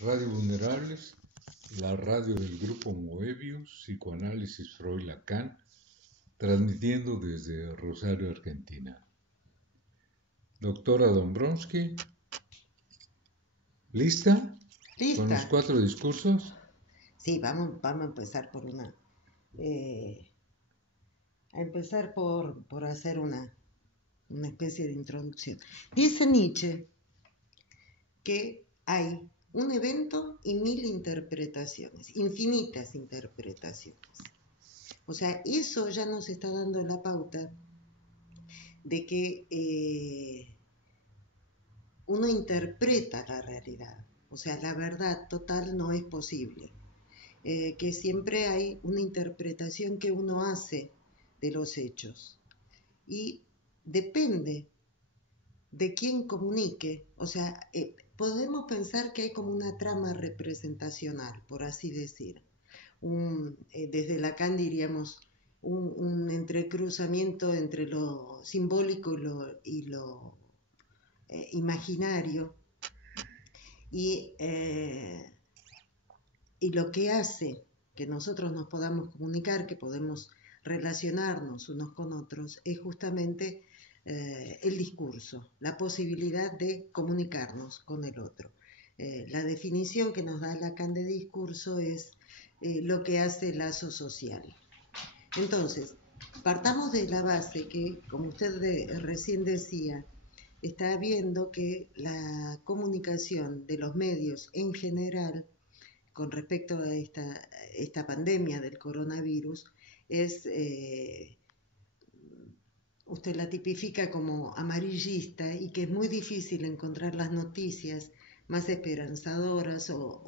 Radio Vulnerables, la radio del grupo Moebius, Psicoanálisis Freud Lacan, transmitiendo desde Rosario, Argentina. Doctora Dombrowski, ¿lista? ¿Con los ¿Lista? 4 discursos? Sí, vamos a empezar por por hacer una especie de introducción. Dice Nietzsche que hay un evento y 1000 interpretaciones, infinitas interpretaciones. O sea, eso ya nos está dando la pauta de que uno interpreta la realidad. O sea, la verdad total no es posible. Que siempre hay una interpretación que uno hace de los hechos. Y depende de quién comunique, o sea, podemos pensar que hay como una trama representacional, por así decir. Desde Lacan diríamos un entrecruzamiento entre lo simbólico y lo imaginario, y, eh, y lo que hace que nosotros nos podamos comunicar, que podemos relacionarnos unos con otros, es justamente el discurso, la posibilidad de comunicarnos con el otro. La definición que nos da Lacan de discurso es lo que hace el lazo social. Entonces, partamos de la base que, como usted recién decía, está viendo que la comunicación de los medios en general con respecto a esta pandemia del coronavirus es, usted la tipifica como amarillista y que es muy difícil encontrar las noticias más esperanzadoras o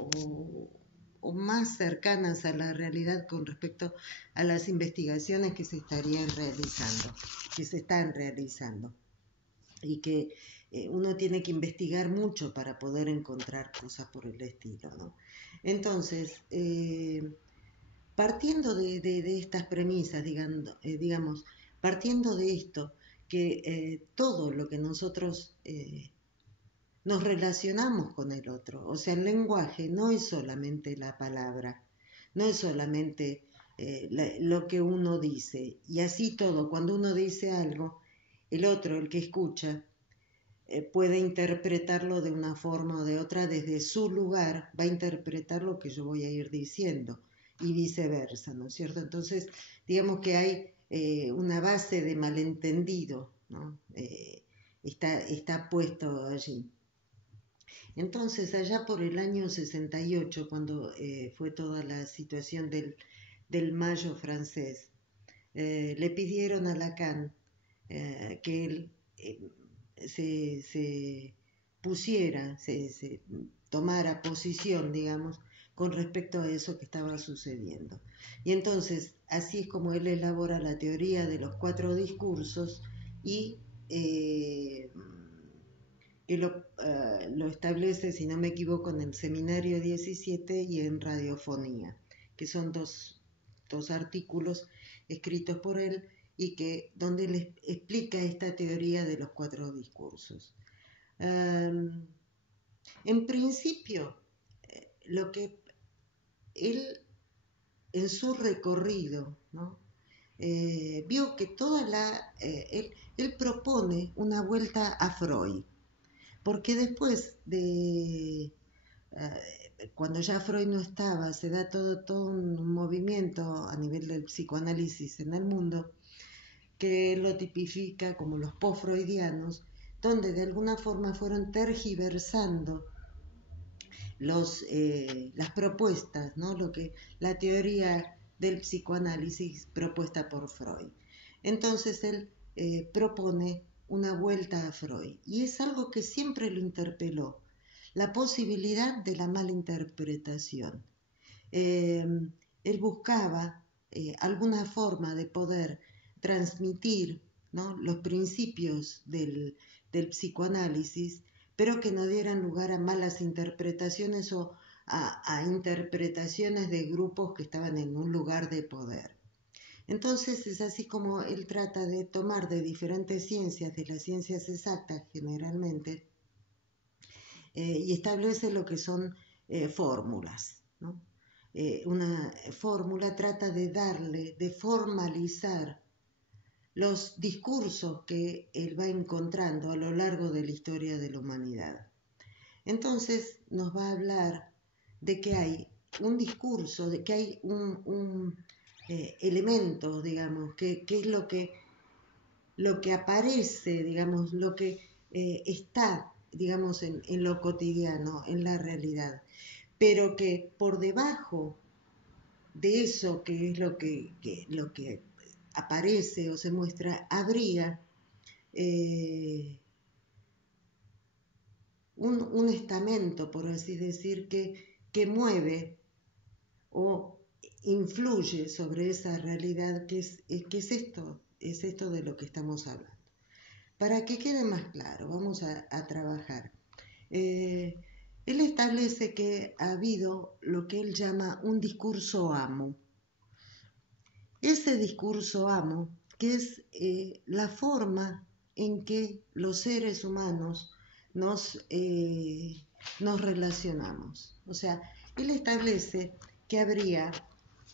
más cercanas a la realidad con respecto a las investigaciones que se estarían realizando, que se están realizando y que uno tiene que investigar mucho para poder encontrar cosas por el estilo, ¿no? Entonces, partiendo de estas premisas, digamos, partiendo de esto, que todo lo que nosotros nos relacionamos con el otro, o sea, el lenguaje no es solamente la palabra, no es solamente lo que uno dice, y así todo, cuando uno dice algo, el otro, el que escucha, puede interpretarlo de una forma o de otra, desde su lugar va a interpretar lo que yo voy a ir diciendo y viceversa, ¿no es cierto? Entonces, digamos que hay una base de malentendido, ¿no? Está puesto allí. Entonces, allá por el año 68, cuando fue toda la situación del Mayo francés, le pidieron a Lacan que él se pusiera, se tomara posición, digamos, con respecto a eso que estaba sucediendo. Y entonces, así es como él elabora la teoría de los 4 discursos y que lo establece, si no me equivoco, en el Seminario 17 y en Radiofonía, que son dos artículos escritos por él y que donde él explica esta teoría de los 4 discursos. En principio, lo que él en su recorrido, ¿no? Vio que él propone una vuelta a Freud, porque después de cuando ya Freud no estaba, se da todo un movimiento a nivel del psicoanálisis en el mundo que lo tipifica como los post-freudianos, donde de alguna forma fueron tergiversando las propuestas, ¿no? La teoría del psicoanálisis propuesta por Freud. Entonces él propone una vuelta a Freud y es algo que siempre lo interpeló, la posibilidad de la malinterpretación. Él buscaba alguna forma de poder transmitir, ¿no?, los principios del psicoanálisis, pero que no dieran lugar a malas interpretaciones o a interpretaciones de grupos que estaban en un lugar de poder. Entonces es así como él trata de tomar de diferentes ciencias, de las ciencias exactas generalmente, y establece lo que son fórmulas, ¿no? Una fórmula trata de formalizar los discursos que él va encontrando a lo largo de la historia de la humanidad. Entonces nos va a hablar de que hay un discurso, de que hay un elemento, digamos, que es lo que aparece, digamos, lo que está, digamos, en lo cotidiano, en la realidad, pero que por debajo de eso que es lo que aparece o se muestra, habría un estamento, por así decir, que mueve o influye sobre esa realidad que es esto de lo que estamos hablando. Para que quede más claro, vamos a trabajar. Él establece que ha habido lo que él llama un discurso amo. Ese discurso amo, que es la forma en que los seres humanos nos relacionamos. O sea, él establece que habría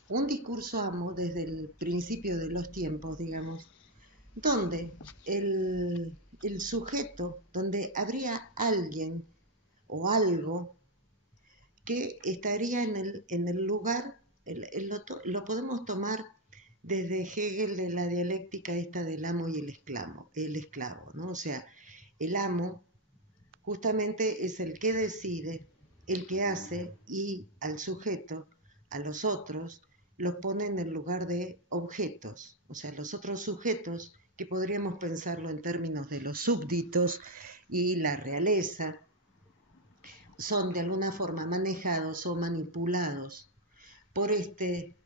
un discurso amo desde el principio de los tiempos, digamos, donde el sujeto, donde habría alguien o algo que estaría en el lugar, lo podemos tomar desde Hegel de la dialéctica esta del amo y el esclavo, ¿no? O sea, el amo justamente es el que decide, el que hace, y al sujeto, a los otros, los pone en el lugar de objetos. O sea, los otros sujetos, que podríamos pensarlo en términos de los súbditos y la realeza, son de alguna forma manejados o manipulados por este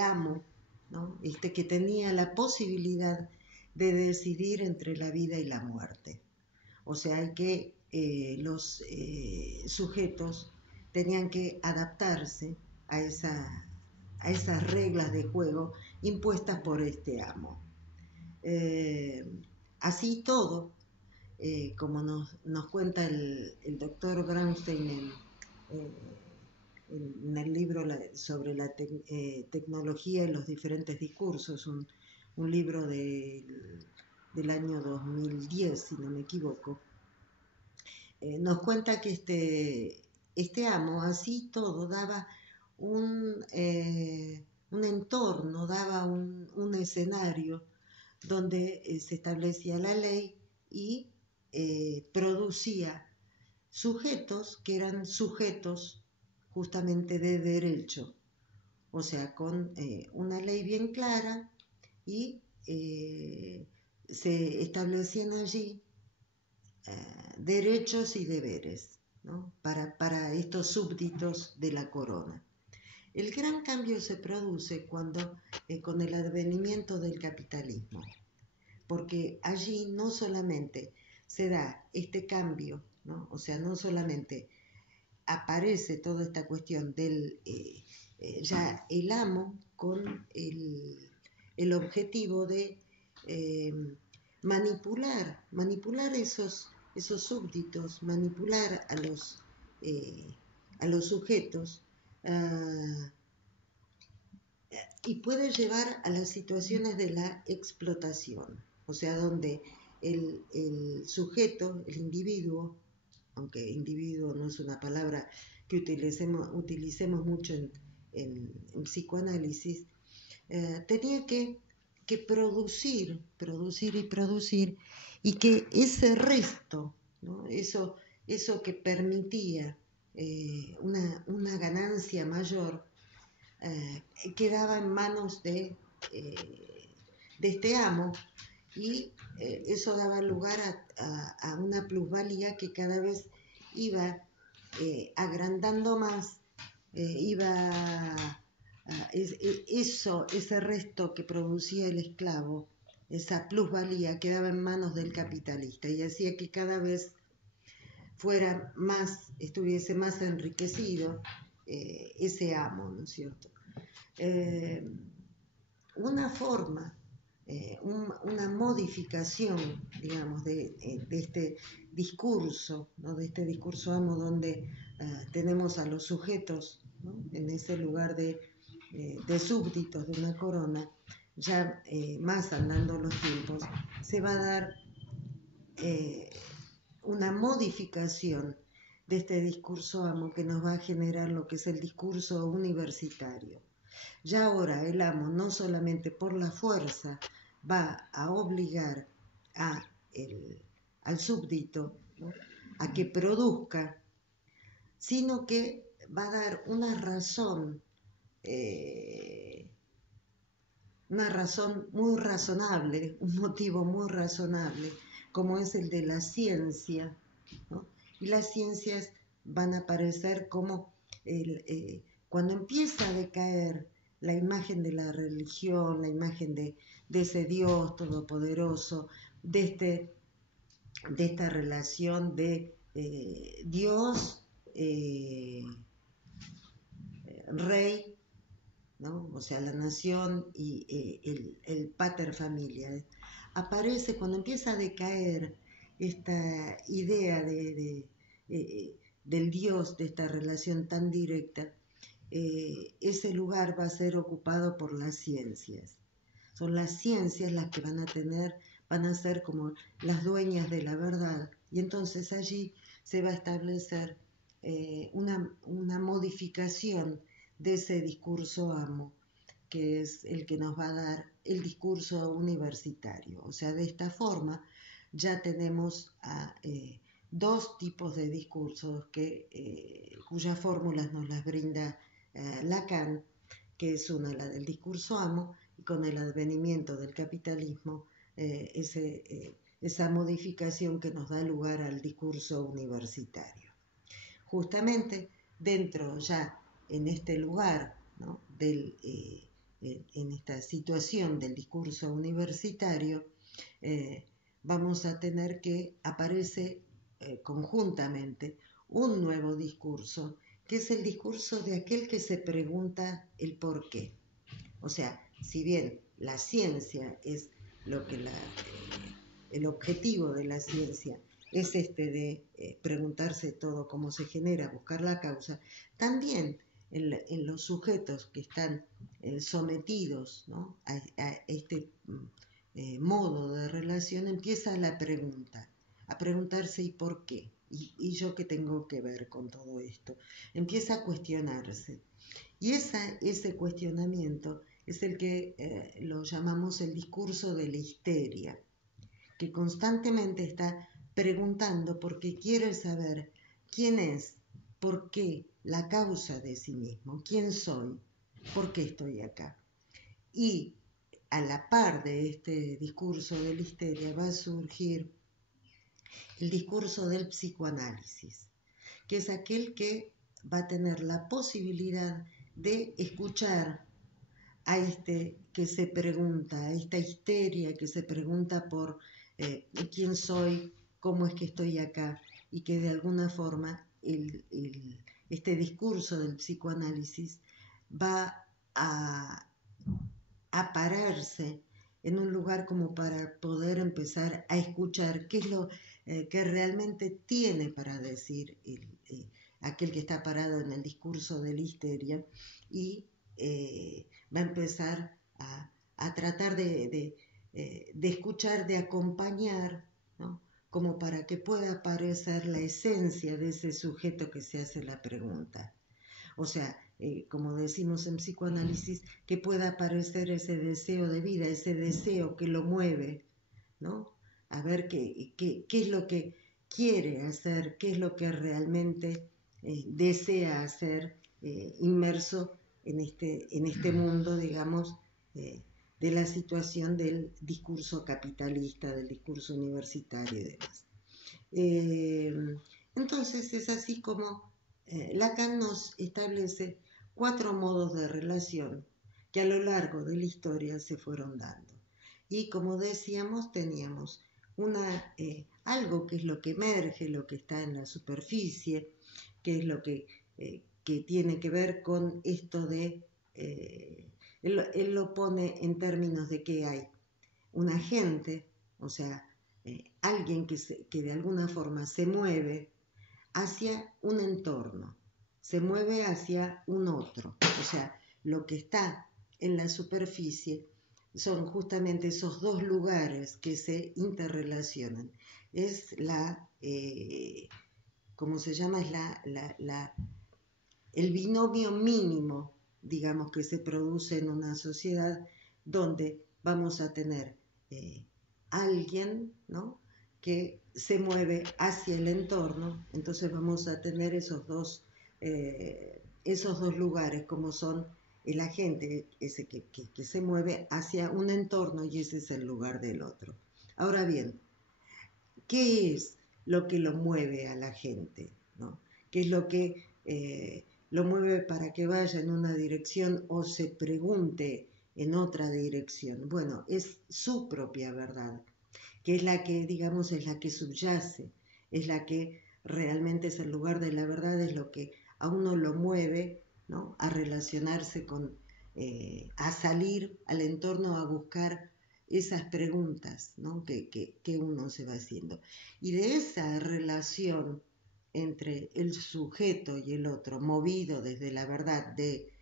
amo, ¿no? Que tenía la posibilidad de decidir entre la vida y la muerte. O sea, que los sujetos tenían que adaptarse a esas reglas de juego impuestas por este amo. Así todo, como nos cuenta el doctor Brownstein en el libro sobre la tecnología y los diferentes discursos, un libro del año 2010, si no me equivoco, nos cuenta que este amo, así todo, daba un entorno, daba un escenario donde se establecía la ley y producía sujetos que eran sujetos justamente de derecho, o sea, con una ley bien clara, y se establecían allí derechos y deberes, ¿no? para estos súbditos de la corona. El gran cambio se produce con el advenimiento del capitalismo, porque allí no solamente se da este cambio, ¿no? O sea, no solamente aparece toda esta cuestión del ya el amo con el objetivo de manipular esos súbditos, manipular a los sujetos, y puede llevar a las situaciones de la explotación, o sea, donde el sujeto, el individuo, aunque individuo no es una palabra que utilicemos mucho en psicoanálisis, tenía que producir, y que ese resto, ¿no? Eso que permitía una ganancia mayor, quedaba en manos de este amo, y eso daba lugar a una plusvalía que cada vez iba agrandando más, ese resto que producía el esclavo, esa plusvalía quedaba en manos del capitalista, y hacía que cada vez estuviese más enriquecido ese amo, ¿no es cierto? Una forma una modificación, digamos, de este discurso, ¿no? De este discurso amo donde tenemos a los sujetos, ¿no? En ese lugar de súbditos de una corona, ya más andando los tiempos, se va a dar una modificación de este discurso amo que nos va a generar lo que es el discurso universitario. Ya ahora el amo no solamente por la fuerza va a obligar al súbdito, ¿no? A que produzca, sino que va a dar una razón muy razonable, un motivo muy razonable, como es el de la ciencia, ¿no? Y las ciencias van a aparecer como cuando empieza a decaer la imagen de la religión, la imagen de ese Dios todopoderoso, de esta relación de Dios, rey, ¿no? O sea, la nación y el pater familia. Aparece cuando empieza a decaer esta idea del Dios, de esta relación tan directa, ese lugar va a ser ocupado por las ciencias. Son las ciencias las que van a ser como las dueñas de la verdad, y entonces allí se va a establecer una modificación de ese discurso amo, que es el que nos va a dar el discurso universitario. O sea, de esta forma ya tenemos dos tipos de discursos cuyas fórmulas nos las brinda Lacan, que es una, la del discurso amo, y con el advenimiento del capitalismo, esa modificación que nos da lugar al discurso universitario. Justamente dentro ya en este lugar, ¿no? En esta situación del discurso universitario, vamos a tener que aparece conjuntamente un nuevo discurso, que es el discurso de aquel que se pregunta el por qué. O sea, si bien la ciencia es el objetivo de la ciencia es de preguntarse todo cómo se genera, buscar la causa, también en los sujetos que están sometidos, ¿no? a este modo de relación empieza la pregunta, a preguntarse ¿y por qué? ¿Y yo qué tengo que ver con todo esto? Empieza a cuestionarse. Y ese cuestionamiento es el que lo llamamos el discurso de la histeria, que constantemente está preguntando porque quiere saber quién es, por qué, la causa de sí mismo, quién soy, por qué estoy acá. Y a la par de este discurso de la histeria va a surgir el discurso del psicoanálisis, que es aquel que va a tener la posibilidad de escuchar a que se pregunta, a esta histeria que se pregunta por quién soy, cómo es que estoy acá, y que de alguna forma este discurso del psicoanálisis va a pararse en un lugar como para poder empezar a escuchar qué es lo que realmente tiene para decir aquel que está parado en el discurso de la histeria, y va a empezar a tratar de escuchar, de acompañar, ¿no? Como para que pueda aparecer la esencia de ese sujeto que se hace la pregunta. O sea, como decimos en psicoanálisis, que pueda aparecer ese deseo de vida, ese deseo que lo mueve, ¿no? A ver qué es lo que quiere hacer, qué es lo que realmente desea hacer inmerso en este mundo, digamos, de la situación del discurso capitalista, del discurso universitario y demás. Entonces es así como Lacan nos establece 4 modos de relación que a lo largo de la historia se fueron dando. Y como decíamos, teníamos algo que es lo que emerge, lo que está en la superficie, que es lo que tiene que ver con esto de... él lo pone en términos de qué hay. un agente, o sea, alguien que de alguna forma se mueve hacia un entorno, se mueve hacia un otro. O sea, lo que está en la superficie son justamente esos dos lugares que se interrelacionan. Es ¿cómo se llama? Es el binomio mínimo, digamos, que se produce en una sociedad donde vamos a tener alguien, ¿no?, que se mueve hacia el entorno. Entonces vamos a tener esos dos lugares, como son el agente, ese que se mueve hacia un entorno, y ese es el lugar del otro. Ahora bien, ¿qué es lo que lo mueve a la gente, ¿no? ¿Qué es lo que lo mueve para que vaya en una dirección o se pregunte en otra dirección? Bueno, es su propia verdad, que es la que, digamos, es la que subyace, es la que realmente es el lugar de la verdad, es lo que a uno lo mueve, ¿no?, a relacionarse a salir al entorno, a buscar esas preguntas, ¿no?, que uno se va haciendo. Y de esa relación entre el sujeto y el otro, movido desde la verdad de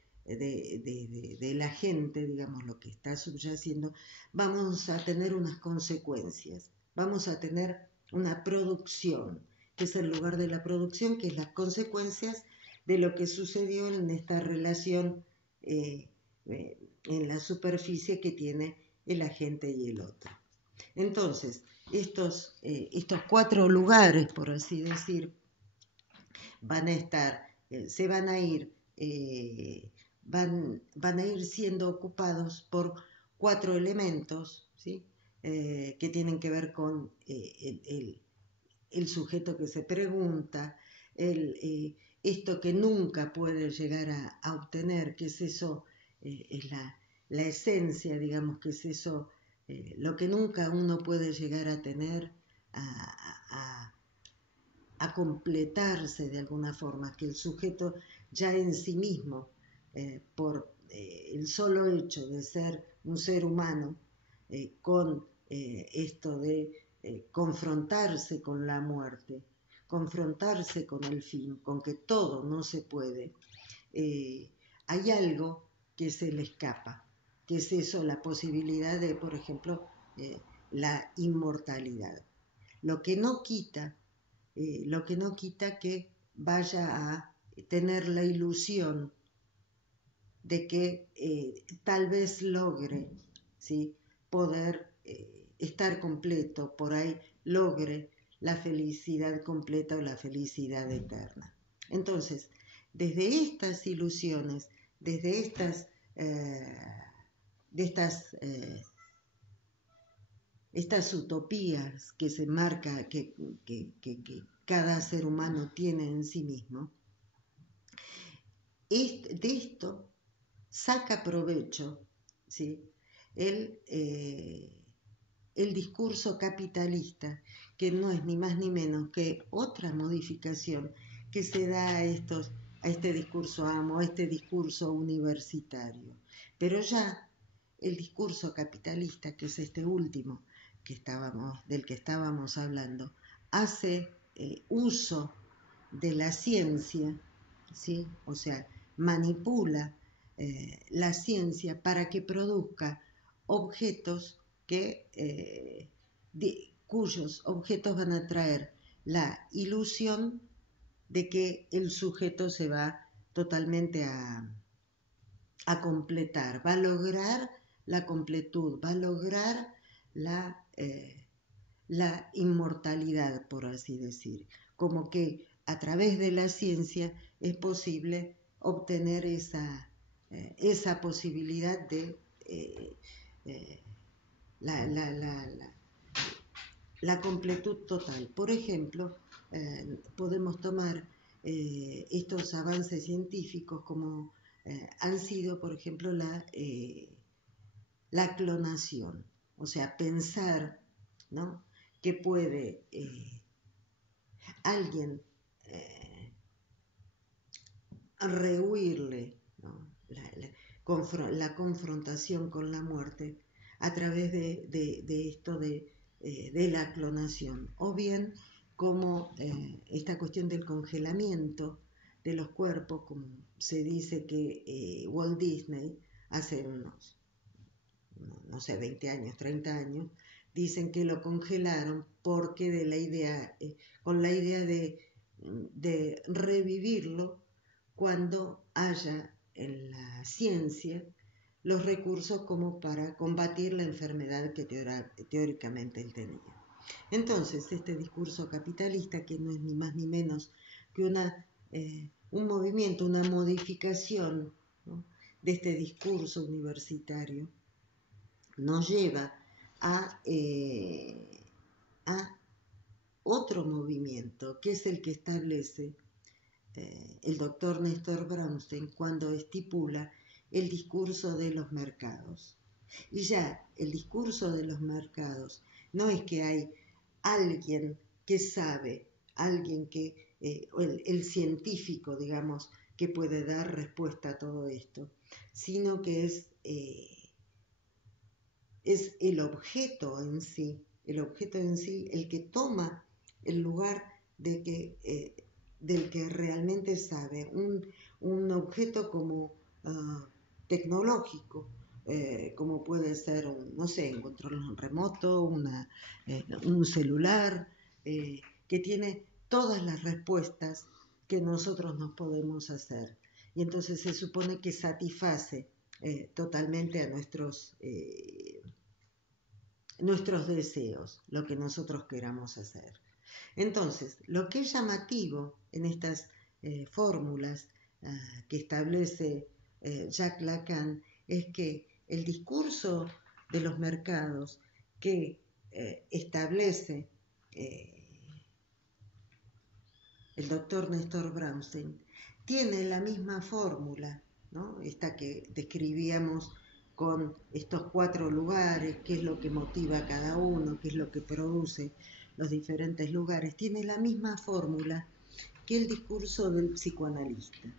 la gente, digamos, lo que está subyaciendo, vamos a tener unas consecuencias, vamos a tener una producción, que es el lugar de la producción, que es las consecuencias de lo que sucedió en esta relación en la superficie que tiene el agente y el otro. Entonces, estos 4 lugares, por así decir, van a estar, se van a ir, van a ir siendo ocupados por 4 elementos, ¿sí?, que tienen que ver con el sujeto que se pregunta, esto que nunca puede llegar a obtener, que es eso, es la esencia, digamos, que es eso, lo que nunca uno puede llegar a tener, a completarse de alguna forma, que el sujeto ya en sí mismo, por el solo hecho de ser un ser humano, con esto de confrontarse con la muerte, confrontarse con el fin, con que todo no se puede, hay algo que se le escapa, que es eso, la posibilidad de, por ejemplo, la inmortalidad. Lo que no quita que vaya a tener la ilusión de que tal vez logre, ¿sí?, poder estar completo, por ahí logre la felicidad completa o la felicidad eterna. Entonces, desde estas ilusiones, desde estas utopías que se marca, que cada ser humano tiene en sí mismo, de esto saca provecho, ¿sí?, el discurso capitalista, que no es ni más ni menos que otra modificación que se da a este discurso amo, a este discurso universitario. Pero ya el discurso capitalista, que es este último del que estábamos hablando, hace uso de la ciencia, ¿sí?, o sea, manipula la ciencia para que produzca objetos cuyos objetos van a traer la ilusión de que el sujeto se va totalmente a completar, va a lograr la completud, va a lograr la inmortalidad, por así decir, como que a través de la ciencia es posible obtener esa posibilidad de la completud total. Por ejemplo, podemos tomar estos avances científicos como han sido, por ejemplo, la clonación, o sea, pensar, ¿no?, que puede alguien rehuirle, ¿no?, la confrontación con la muerte a través de esto de la clonación, o bien como esta cuestión del congelamiento de los cuerpos, como se dice que Walt Disney hace unos, no sé, 20 años, 30 años, dicen que lo congelaron porque con la idea de revivirlo cuando haya en la ciencia los recursos como para combatir la enfermedad que teóricamente él tenía. Entonces, este discurso capitalista, que no es ni más ni menos que un movimiento, una modificación, ¿no?, de este discurso universitario, nos lleva a otro movimiento, que es el que establece el doctor Néstor Brownstein cuando estipula el discurso de los mercados. Y ya el discurso de los mercados no es que hay alguien que sabe, alguien que, el científico, digamos, que puede dar respuesta a todo esto, sino que es el objeto en sí, el que toma el lugar del que realmente sabe, un objeto como tecnológico, como puede ser, no sé, un control remoto, un celular, que tiene todas las respuestas que nosotros nos podemos hacer. Y entonces se supone que satisface totalmente a nuestros deseos, lo que nosotros queramos hacer. Entonces, lo que es llamativo en estas fórmulas que establece Jacques Lacan es que el discurso de los mercados que establece el doctor Néstor Brownstein tiene la misma fórmula, ¿no?, esta que describíamos con estos 4 lugares, qué es lo que motiva a cada uno, qué es lo que produce los diferentes lugares, tiene la misma fórmula que el discurso del psicoanalista.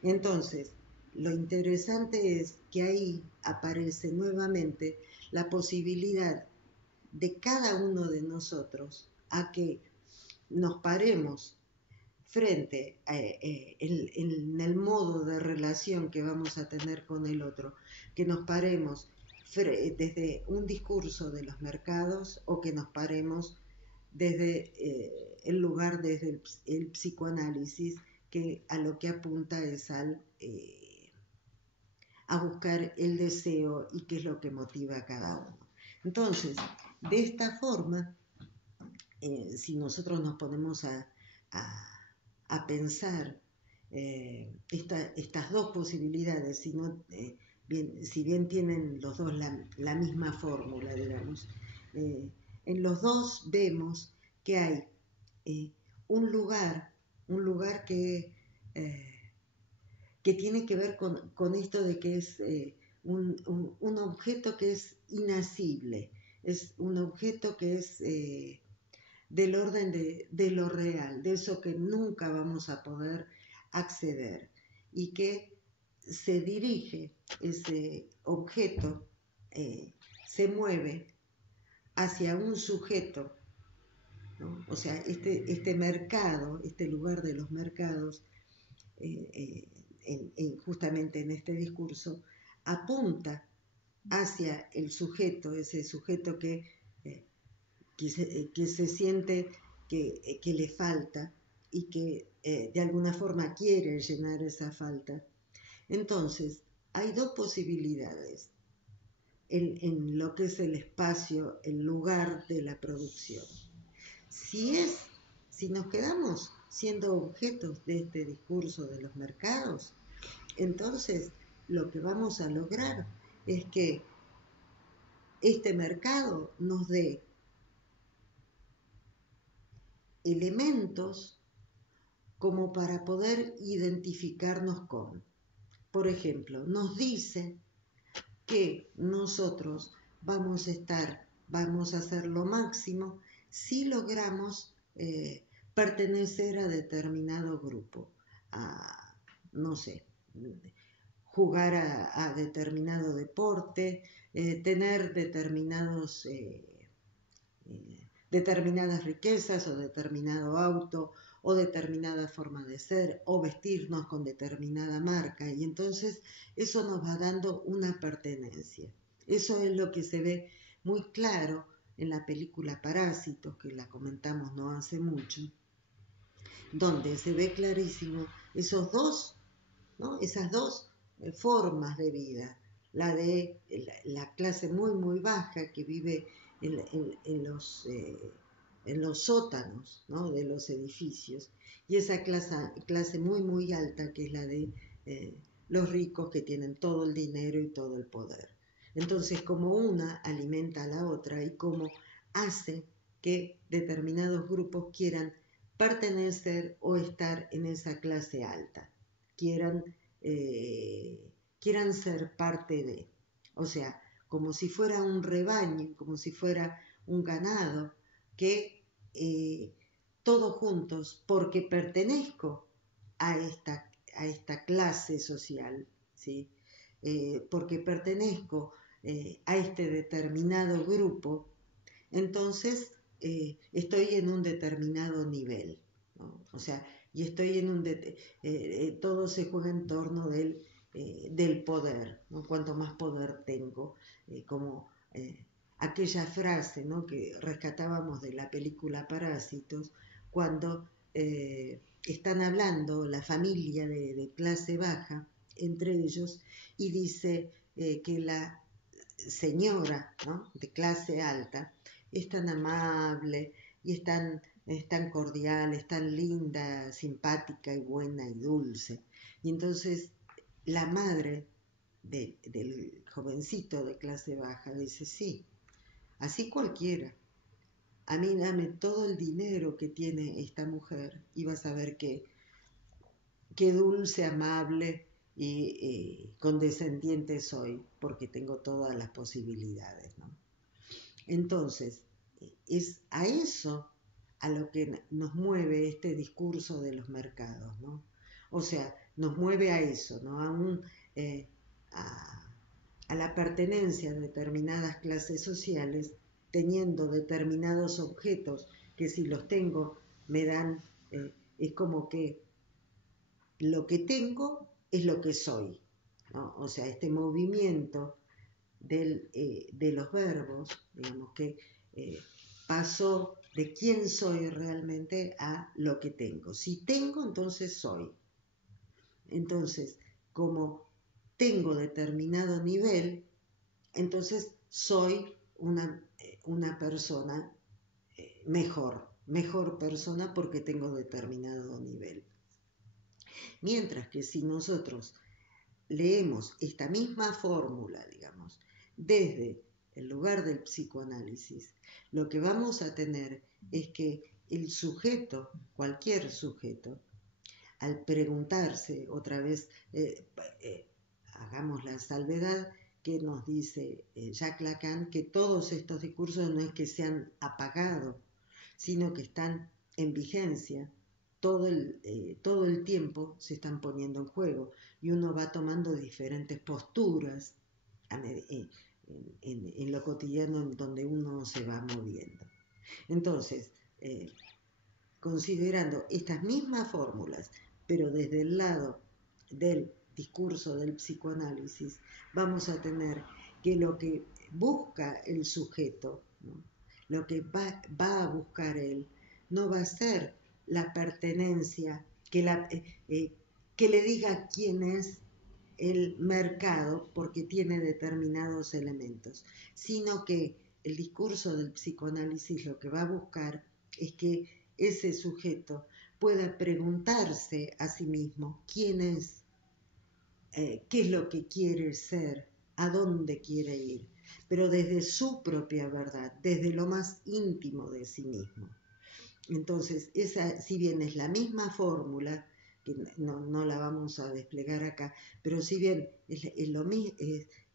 Entonces, lo interesante es que ahí aparece nuevamente la posibilidad de cada uno de nosotros a que nos paremos frente en el modo de relación que vamos a tener con el otro, que nos paremos desde un discurso de los mercados o que nos paremos desde el lugar, desde el psicoanálisis, que a lo que apunta es a buscar el deseo y qué es lo que motiva a cada uno. Entonces, de esta forma, si nosotros nos ponemos a pensar estas dos posibilidades, si bien tienen los dos la misma fórmula, digamos, en los dos vemos que hay un lugar que tiene que ver con esto de que es un objeto que es inasible, es un objeto que es del orden de lo real, de eso que nunca vamos a poder acceder, y que se dirige, ese objeto se mueve hacia un sujeto, ¿no? O sea, este mercado, este lugar de los mercados, justamente en este discurso, apunta hacia el sujeto, ese sujeto que se siente que le falta y que de alguna forma quiere llenar esa falta. Entonces, hay dos posibilidades en lo que es el espacio, el lugar de la producción. Si nos quedamos siendo objetos de este discurso de los mercados, entonces lo que vamos a lograr es que este mercado nos dé elementos como para poder identificarnos con. Por ejemplo, nos dice que nosotros vamos a hacer lo máximo si logramos pertenecer a determinado grupo, no sé, jugar a determinado deporte, tener determinadas riquezas o determinado auto o determinada forma de ser o vestirnos con determinada marca, y entonces eso nos va dando una pertenencia. Eso es lo que se ve muy claro en la película Parásitos, que la comentamos no hace mucho, donde se ve clarísimo esas dos formas de vida, la de la clase muy muy baja que vive en los sótanos, ¿no?, de los edificios, y esa clase muy muy alta que es la de los ricos, que tienen todo el dinero y todo el poder. Entonces, como una alimenta a la otra y como hace que determinados grupos quieran pertenecer o estar en esa clase alta, quieran ser parte de, o sea, como si fuera un rebaño, como si fuera un ganado, que todos juntos, porque pertenezco a esta clase social, ¿sí? Porque pertenezco a este determinado grupo, entonces estoy en un determinado nivel, ¿no? O sea, y estoy en todo se juega en torno del poder, ¿no? Cuanto más poder tengo, como aquella frase, ¿no?, que rescatábamos de la película Parásitos, cuando están hablando la familia de clase baja entre ellos, y dice que la señora, ¿no?, de clase alta es tan amable y es tan cordial, es tan linda, simpática y buena y dulce. Y entonces la madre del jovencito de clase baja dice: sí, así cualquiera. A mí dame todo el dinero que tiene esta mujer y vas a ver qué dulce, amable y condescendiente soy, porque tengo todas las posibilidades, ¿no? Entonces, es a eso a lo que nos mueve este discurso de los mercados, ¿no? O sea, nos mueve a eso, ¿no? A la pertenencia a determinadas clases sociales, teniendo determinados objetos que si los tengo me dan, es como que lo que tengo es lo que soy, ¿no? O sea, este movimiento de los verbos, digamos que pasó de quién soy realmente a lo que tengo. Si tengo, entonces soy. Entonces, como tengo determinado nivel, entonces soy una persona mejor persona porque tengo determinado nivel. Mientras que si nosotros leemos esta misma fórmula, digamos, desde el lugar del psicoanálisis, lo que vamos a tener es que el sujeto, cualquier sujeto, al preguntarse otra vez, hagamos la salvedad que nos dice Jacques Lacan, que todos estos discursos no es que se han apagado, sino que están en vigencia. Todo el tiempo se están poniendo en juego y uno va tomando diferentes posturas en lo cotidiano en donde uno se va moviendo. Entonces, considerando estas mismas fórmulas, pero desde el lado del discurso del psicoanálisis, vamos a tener que lo que busca el sujeto, ¿no?, lo que va a buscar él, no va a ser la pertenencia que le diga quién es el mercado porque tiene determinados elementos, sino que el discurso del psicoanálisis lo que va a buscar es que ese sujeto pueda preguntarse a sí mismo quién es, qué es lo que quiere ser, a dónde quiere ir, pero desde su propia verdad, desde lo más íntimo de sí mismo. Entonces, esa, si bien es la misma fórmula, que no la vamos a desplegar acá, pero si bien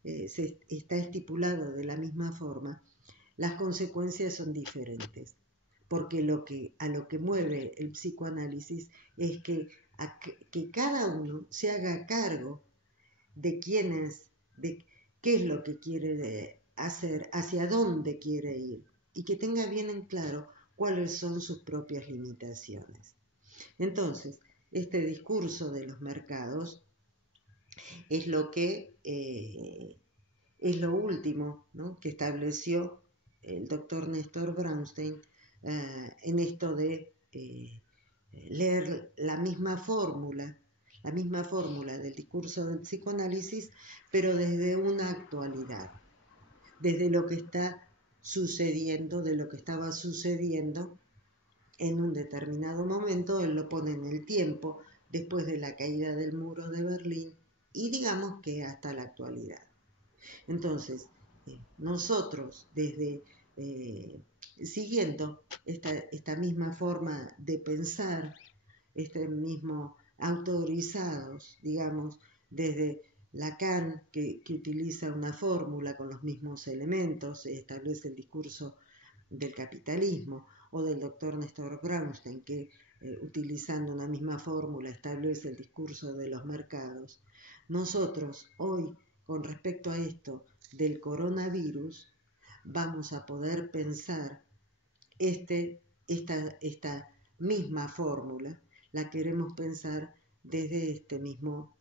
se está estipulado de la misma forma, las consecuencias son diferentes, porque a lo que mueve el psicoanálisis es que cada uno se haga cargo de quién es, de qué es lo que quiere hacer, hacia dónde quiere ir, y que tenga bien en claro cuáles son sus propias limitaciones. Entonces, este discurso de los mercados es lo que es lo último, ¿no?, que estableció el doctor Néstor Brownstein en esto de leer la misma fórmula del discurso del psicoanálisis, pero desde una actualidad, desde lo que está sucediendo, de lo que estaba sucediendo en un determinado momento. Él lo pone en el tiempo, después de la caída del muro de Berlín, y digamos que hasta la actualidad. Entonces, nosotros, desde siguiendo esta misma forma de pensar, este mismo autorizados, digamos, desde Lacan, que utiliza una fórmula con los mismos elementos, establece el discurso del capitalismo, o del doctor Néstor Brownstein, que utilizando una misma fórmula establece el discurso de los mercados. Nosotros hoy, con respecto a esto del coronavirus, vamos a poder pensar esta misma fórmula, la queremos pensar desde este mismo,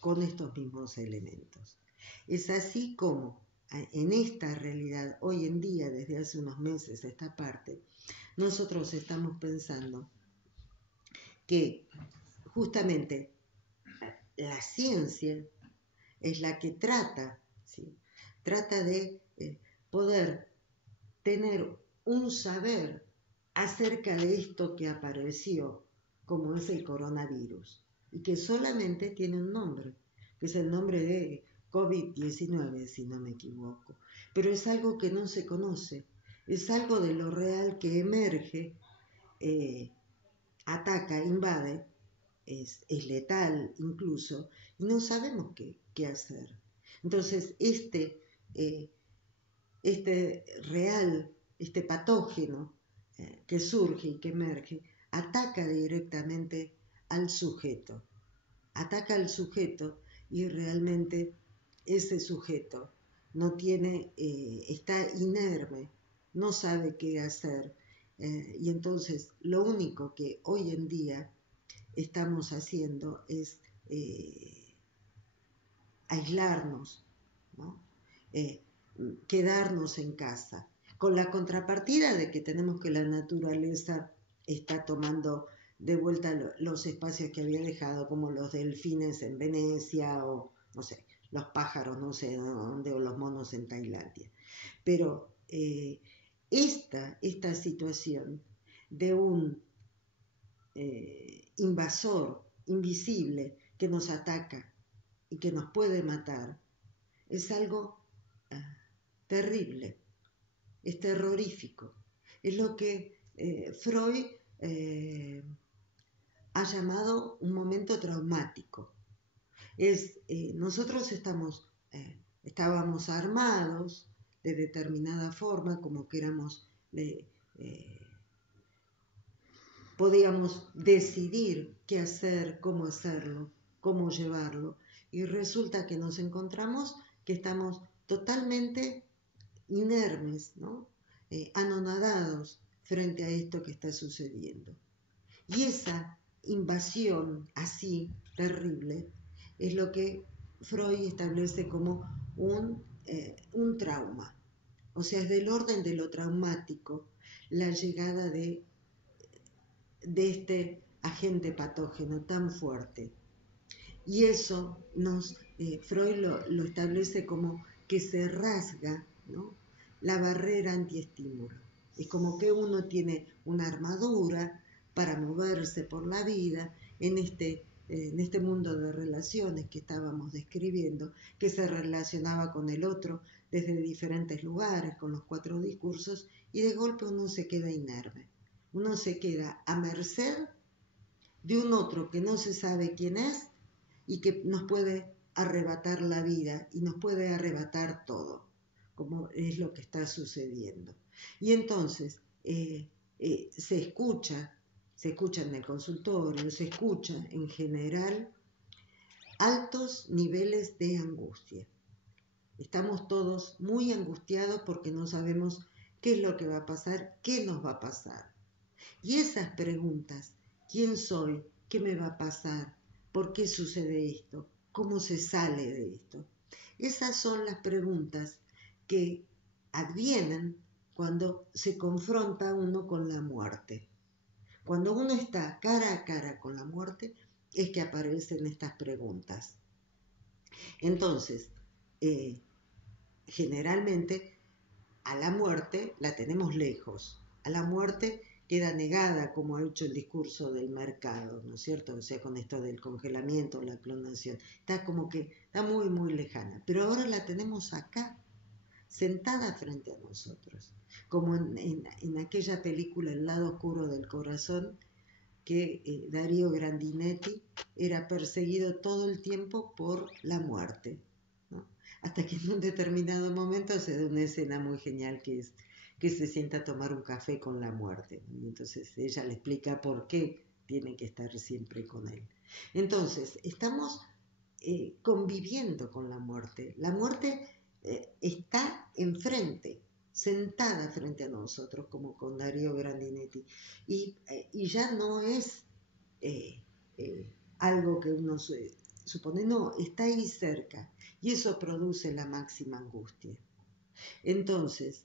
con estos mismos elementos. Es así como en esta realidad, hoy en día, desde hace unos meses a esta parte, nosotros estamos pensando que justamente la ciencia es la que trata, ¿sí?, trata de poder tener un saber acerca de esto que apareció, como es el coronavirus, y que solamente tiene un nombre, que es el nombre de COVID-19, si no me equivoco. Pero es algo que no se conoce, es algo de lo real que emerge, ataca, invade, es letal incluso, y no sabemos qué hacer. Entonces, este real, este patógeno que surge y que emerge, ataca directamente al sujeto, y realmente ese sujeto no tiene, está inerme, no sabe qué hacer, y entonces lo único que hoy en día estamos haciendo es aislarnos, ¿no? Quedarnos en casa, con la contrapartida de que tenemos que la naturaleza está tomando de vuelta los espacios que había dejado, como los delfines en Venecia, o no sé, los pájaros no sé dónde, o los monos en Tailandia. Pero esta situación de un invasor invisible que nos ataca y que nos puede matar es algo terrible, es terrorífico. Es lo que Freud ha llamado un momento traumático. Nosotros estábamos armados de determinada forma, como que éramos, podíamos decidir qué hacer, cómo hacerlo, cómo llevarlo, y resulta que nos encontramos que estamos totalmente inermes, ¿no?, anonadados frente a esto que está sucediendo. Y esa invasión así terrible es lo que Freud establece como un trauma. O sea, es del orden de lo traumático la llegada de este agente patógeno tan fuerte. Y eso Freud lo establece como que se rasga, ¿no?, la barrera antiestímulo. Es como que uno tiene una armadura para moverse por la vida en este mundo de relaciones que estábamos describiendo, que se relacionaba con el otro desde diferentes lugares, con los 4 discursos, y de golpe uno se queda inerme. Uno se queda a merced de un otro que no se sabe quién es y que nos puede arrebatar la vida y nos puede arrebatar todo, como es lo que está sucediendo. Y entonces se escucha en el consultorio, se escucha en general altos niveles de angustia. Estamos todos muy angustiados porque no sabemos qué es lo que va a pasar, qué nos va a pasar. Y esas preguntas, ¿quién soy? ¿Qué me va a pasar? ¿Por qué sucede esto? ¿Cómo se sale de esto? Esas son las preguntas que advienen cuando se confronta uno con la muerte. Cuando uno está cara a cara con la muerte, es que aparecen estas preguntas. Entonces, generalmente a la muerte la tenemos lejos. A la muerte queda negada, como ha hecho el discurso del mercado, ¿no es cierto? O sea, con esto del congelamiento, la clonación. Está como que está muy, muy lejana. Pero ahora la tenemos acá, sentada frente a nosotros. Como en aquella película El lado oscuro del corazón, que Darío Grandinetti era perseguido todo el tiempo por la muerte, ¿no? Hasta que en un determinado momento se da una escena muy genial que es que se sienta a tomar un café con la muerte, ¿no? Y entonces ella le explica por qué tiene que estar siempre con él. Entonces, estamos conviviendo con la muerte. La muerte está enfrente, sentada frente a nosotros, como con Darío Grandinetti, y ya no es eh, algo que uno supone, no, está ahí cerca, y eso produce la máxima angustia. Entonces,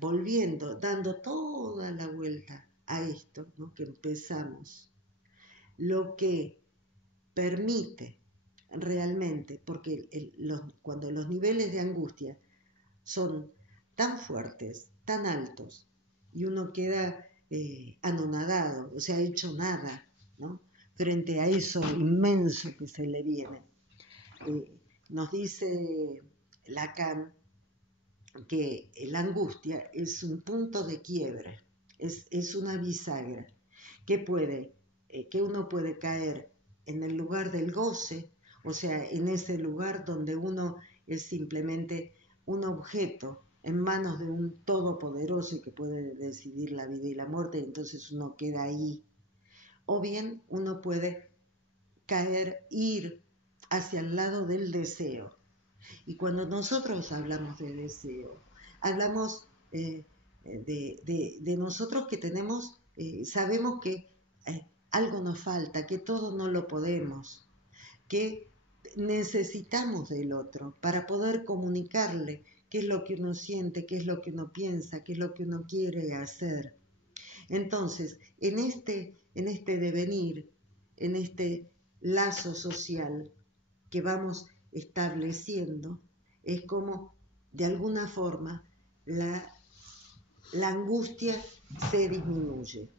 volviendo, dando toda la vuelta a esto, ¿no?, que empezamos, lo que permite realmente, porque cuando los niveles de angustia son tan fuertes, tan altos, y uno queda anonadado, o sea, hecho nada, ¿no?, frente a eso inmenso que se le viene. Nos dice Lacan que la angustia es un punto de quiebre, es una bisagra que uno puede caer en el lugar del goce, o sea, en ese lugar donde uno es simplemente un objeto en manos de un todopoderoso y que puede decidir la vida y la muerte, y entonces uno queda ahí. O bien uno puede ir hacia el lado del deseo. Y cuando nosotros hablamos de deseo, hablamos de nosotros que tenemos, sabemos que algo nos falta, que todo no lo podemos, que necesitamos del otro para poder comunicarle qué es lo que uno siente, qué es lo que uno piensa, qué es lo que uno quiere hacer. Entonces, en este devenir, en este lazo social que vamos estableciendo, es como de alguna forma la angustia se disminuye,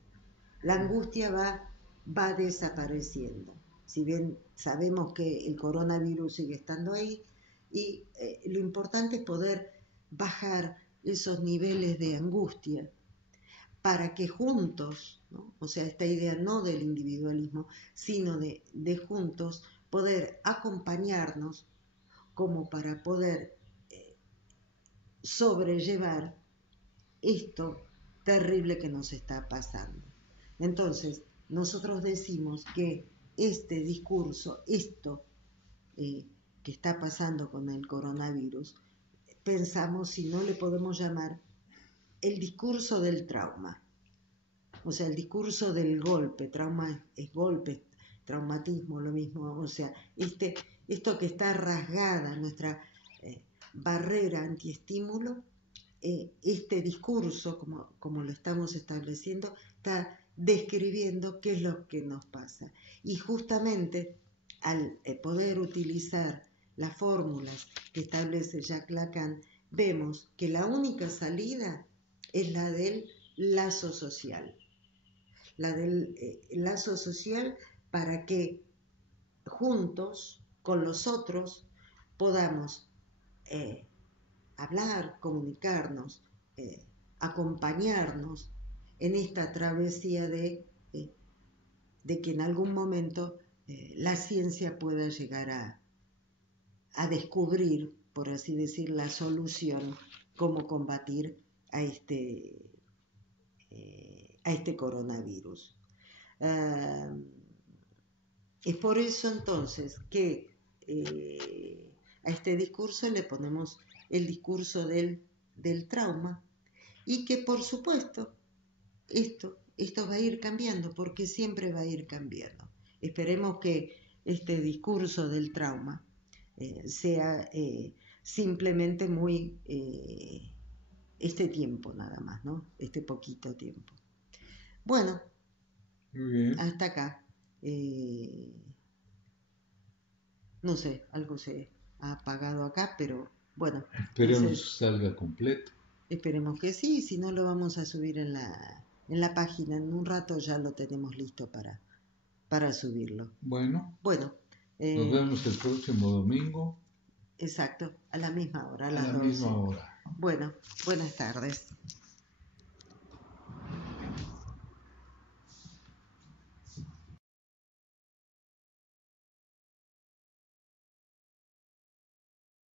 la angustia va desapareciendo. Si bien sabemos que el coronavirus sigue estando ahí, y lo importante es poder bajar esos niveles de angustia para que juntos, ¿no?, o sea, esta idea no del individualismo, sino de juntos poder acompañarnos como para poder sobrellevar esto terrible que nos está pasando. Entonces, nosotros decimos que este discurso, esto que está pasando con el coronavirus, pensamos si no le podemos llamar el discurso del trauma, o sea, el discurso del golpe. Trauma es golpe, traumatismo, lo mismo, o sea, esto que está rasgada nuestra barrera antiestímulo, este discurso, como lo estamos estableciendo, está describiendo qué es lo que nos pasa. Y justamente al poder utilizar las fórmulas que establece Jacques Lacan, vemos que la única salida es la del lazo social. La del lazo social, para que juntos con los otros podamos hablar, comunicarnos, acompañarnos en esta travesía de que en algún momento la ciencia pueda llegar a descubrir, por así decir, la solución, cómo combatir a este coronavirus. Es por eso entonces que a este discurso le ponemos el discurso del trauma y que por supuesto esto va a ir cambiando porque siempre va a ir cambiando. Esperemos que este discurso del trauma sea simplemente muy este tiempo nada más, ¿no? Este poquito tiempo. Bueno, Muy bien. hasta acá. No sé, algo se ha apagado acá, pero bueno, Esperemos que salga completo. esperemos que sí, si no lo vamos a subir en la página, en un rato ya lo tenemos listo para subirlo. Bueno, Bueno, nos vemos el próximo domingo. exacto, a la misma hora, a A las la misma 12. hora. Bueno, buenas tardes.